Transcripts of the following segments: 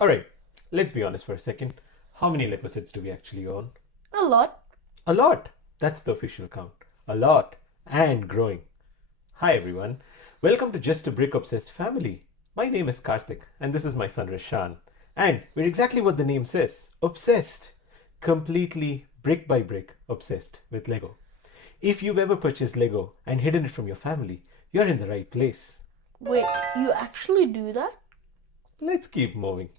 Alright, let's be honest for a second. How many Lego sets do we actually own? A lot. A lot. That's the official count. A lot. And growing. Hi everyone. Welcome to Just a Brick Obsessed Family. My name is Karthik and this is my son Rishaan. And we're exactly what the name says. Obsessed. Completely brick by brick obsessed with Lego. If you've ever purchased Lego and hidden it from your family, you're in the right place. Wait, you actually do that? Let's keep moving.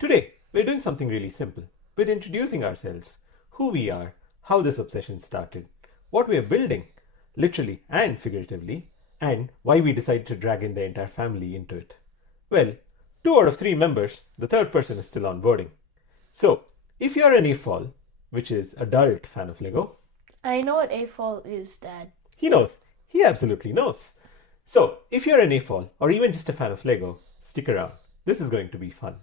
Today, we're doing something really simple. We're introducing ourselves, who we are, how this obsession started, what we're building, literally and figuratively, and why we decided to drag in the entire family into it. Well, 2 out of 3 members, the third person is still onboarding. So, if you're an AFOL, which is adult fan of Lego, I know what AFOL is, Dad. he knows. He absolutely knows. So, if you're an AFOL or even just a fan of Lego, stick around. This is going to be fun.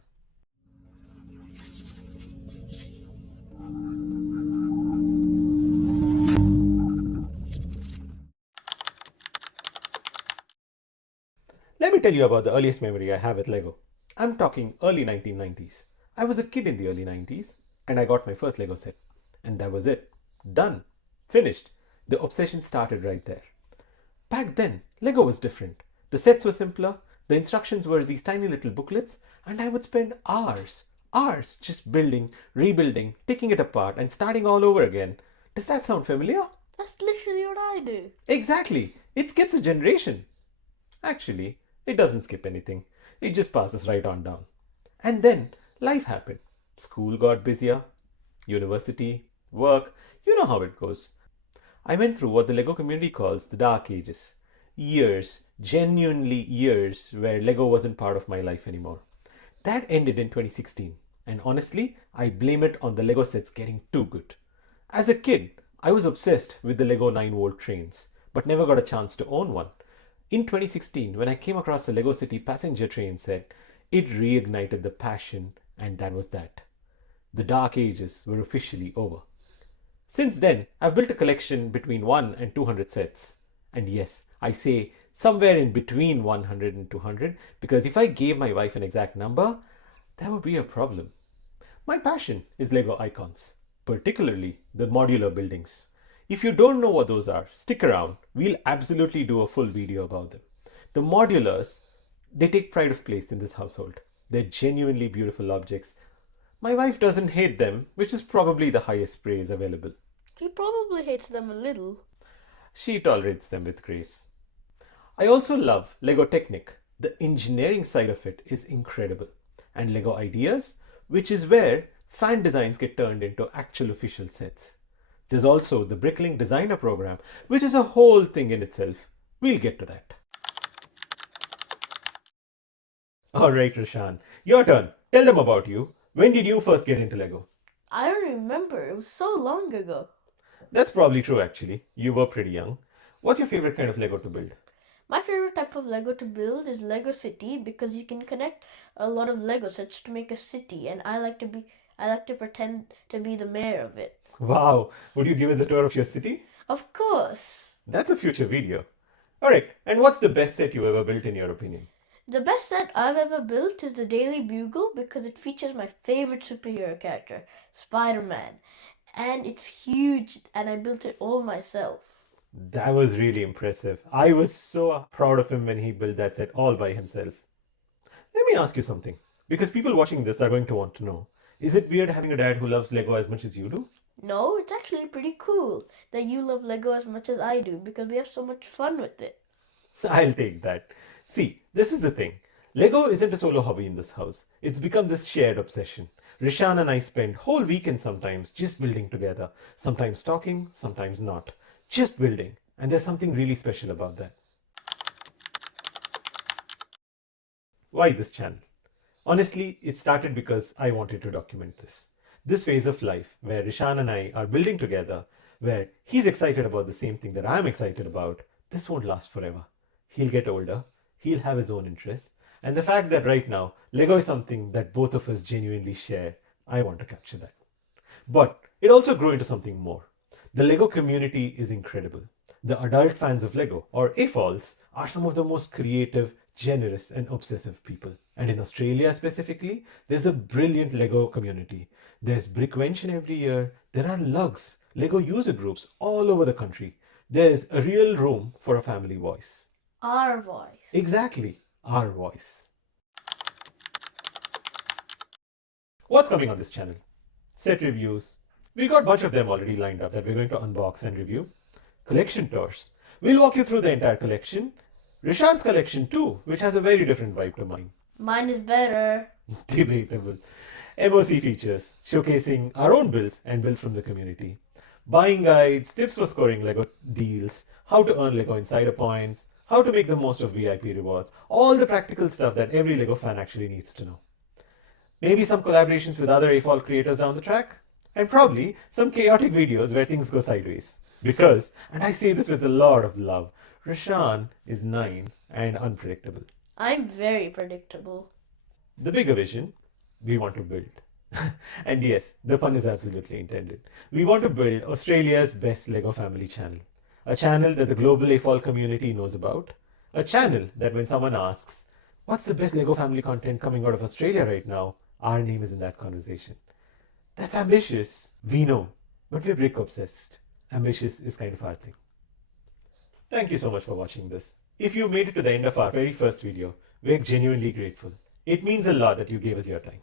Let me tell you about the earliest memory I have with Lego. I'm talking early 1990s. I was a kid in the early 90s and I got my first Lego set. And that was it. Done. Finished. The obsession started right there. Back then, Lego was different. The sets were simpler, the instructions were these tiny little booklets, and I would spend hours just building, rebuilding, taking it apart, and starting all over again. Does that sound familiar? That's literally what I do. Exactly. It skips a generation. Actually, it doesn't skip anything. It just passes right on down. And then life happened. School got busier, university, work, you know how it goes. I went through what the Lego community calls the dark ages. Years, genuinely years, where Lego wasn't part of my life anymore. That ended in 2016, and honestly, I blame it on the Lego sets getting too good. As a kid, I was obsessed with the Lego 9-volt trains, but never got a chance to own one. In 2016, when I came across a Lego City passenger train set, it reignited the passion, and that was that. The dark ages were officially over. Since then, I've built a collection between 1 and 200 sets. And yes, I say somewhere in between 100 and 200 because if I gave my wife an exact number, that would be a problem. My passion is Lego icons, particularly the modular buildings. If you don't know what those are, stick around. We'll absolutely do a full video about them. The modulars, they take pride of place in this household. They're genuinely beautiful objects. My wife doesn't hate them, which is probably the highest praise available. He probably hates them a little. She tolerates them with grace. I also love Lego Technic. The engineering side of it is incredible. And Lego Ideas, which is where fan designs get turned into actual official sets. There's also the Bricklink Designer Program, which is a whole thing in itself. We'll get to that. Alright, Rishaan, your turn. Tell them about you. When did you first get into Lego? I don't remember. It was so long ago. That's probably true actually. You were pretty young. What's your favorite kind of Lego to build? My favorite type of Lego to build is Lego City because you can connect a lot of Lego sets to make a city, and I like to pretend to be the mayor of it. Wow, would you give us a tour of your city? Of course. That's a future video. Alright, and what's the best set you ever built in your opinion? The best set I've ever built is the Daily Bugle because it features my favorite superhero character, Spider-Man. And it's huge, and I built it all myself. That was really impressive. I was so proud of him when he built that set all by himself. Let me ask you something, because people watching this are going to want to know. Is it weird having a dad who loves Lego as much as you do? No, it's actually pretty cool that you love Lego as much as I do because we have so much fun with it. I'll take that. See, this is the thing. Lego isn't a solo hobby in this house. It's become this shared obsession. Rishaan and I spend whole weekends sometimes just building together. Sometimes talking, sometimes not. Just building. And there's something really special about that. Why this channel? Honestly, it started because I wanted to document this. This phase of life where Rishaan and I are building together, where he's excited about the same thing that I'm excited about, this won't last forever. He'll get older. He'll have his own interests. And the fact that right now, Lego is something that both of us genuinely share, I want to capture that. But it also grew into something more. The Lego community is incredible. The adult fans of Lego, or AFOLs, are some of the most creative, generous and obsessive people. And in Australia specifically, there's a brilliant LEGO community. There's Brickvention every year. There are lugs, LEGO user groups all over the country. There's a real room for a family voice. Our voice. Exactly, our voice. What's coming on this channel? Set reviews. We got a bunch of them already lined up that we're going to unbox and review. Collection tours. We'll walk you through the entire collection. Rishaan's collection too, which has a very different vibe to mine. Mine is better. Debatable. MOC features, showcasing our own builds and builds from the community. Buying guides, tips for scoring LEGO deals, how to earn LEGO Insider points, how to make the most of VIP rewards, all the practical stuff that every LEGO fan actually needs to know. Maybe some collaborations with other AFOL creators down the track, and probably some chaotic videos where things go sideways. Because, and I say this with a lot of love, Rishaan is 9 and unpredictable. I'm very predictable. The bigger vision, we want to build. And yes, the pun is absolutely intended. We want to build Australia's best LEGO family channel. A channel that the global AFOL community knows about. A channel that when someone asks, what's the best LEGO family content coming out of Australia right now? Our name is in that conversation. That's ambitious, we know, but we're brick obsessed. Ambitious is kind of our thing. Thank you so much for watching this. If you made it to the end of our very first video, we're genuinely grateful. It means a lot that you gave us your time.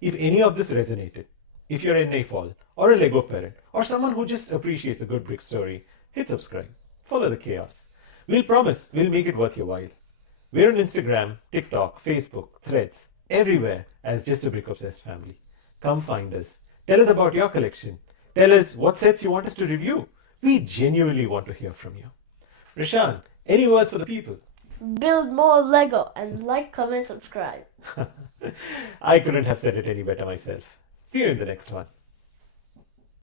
If any of this resonated, if you're an AFOL or a LEGO parent or someone who just appreciates a good brick story, hit subscribe. Follow the chaos. We'll promise we'll make it worth your while. We're on Instagram, TikTok, Facebook, Threads, everywhere as Just a Brick Obsessed Family. Come find us. Tell us about your collection. Tell us what sets you want us to review. We genuinely want to hear from you. Rishaan, any words for the people? Build more LEGO and like, comment, subscribe. I couldn't have said it any better myself. See you in the next one.